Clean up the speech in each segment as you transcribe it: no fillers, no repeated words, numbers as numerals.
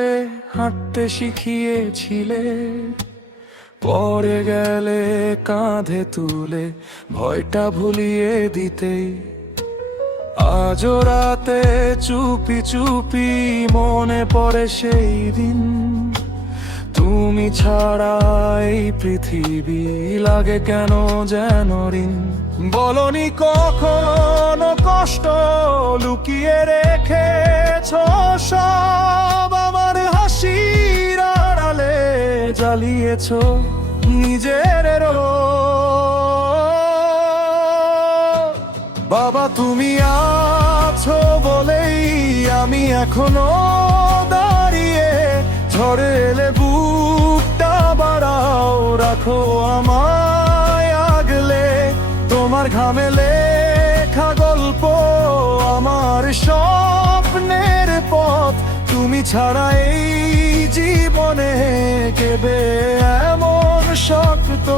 করে হাঁটতে শিখিয়েছিলে, পরে গেলে কাঁধে তুলে ভয়টা ভুলিয়ে দিতে। আজও রাতে চুপি চুপি মনে পড়ে সেই দিন, তুমি ছাড়া এই পৃথিবী লাগে কেন যেন ঋণ। বলনি কখনো কষ্ট লুকিয়ে রেখেছ সব, আমার হাসির আড়ালে জ্বালিয়েছ নিজের বাবা তুমি আছো বলেই আমি এখনো দাঁড়িয়ে, ঝড়ে এলে বুকটা বাড়াও, রাখো আমায় আগলে। তোমার ঘামে লেখা গল্প আমার স্বপ্নের পথ, তুমি ছাড়া এই জীবনে কেবে এমন শক্ত।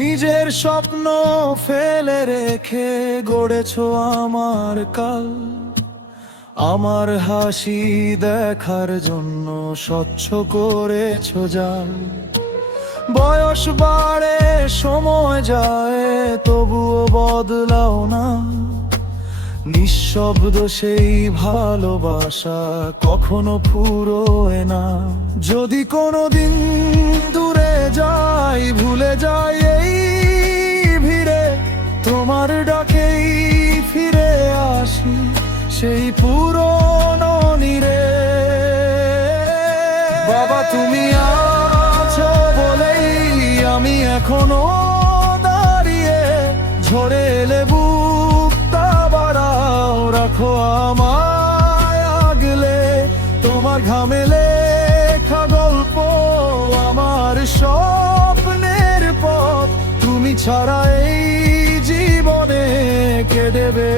নিজের স্বপ্ন ফেলে রেখে গড়েছো আমার কাল, আমার হাসি দেখার জন্য স্বচ্ছ করেছো জাল। বয়স বাড়ে সময় যায় তবুও বদলাও না, নিঃশব্দ সেই ভালোবাসা কখনো ফুরোয় না। যদি কোনোদিন দূরে যাই ভুলে যাই এই ভিড়ে, তোমার ডাকেই ফিরে আসি সেই পুরনো নীড়ে। বাবা তুমি আছো বলেই আমি এখনো দাঁড়িয়ে, ঝরে এলে বুকটা বাড়াও, রাখো আমায় আগলে। তোমার ঘামে লেখা গল্প আমার স্বপ্নের পথ, তুমি ছাড়া এই জীবনে কে দেবে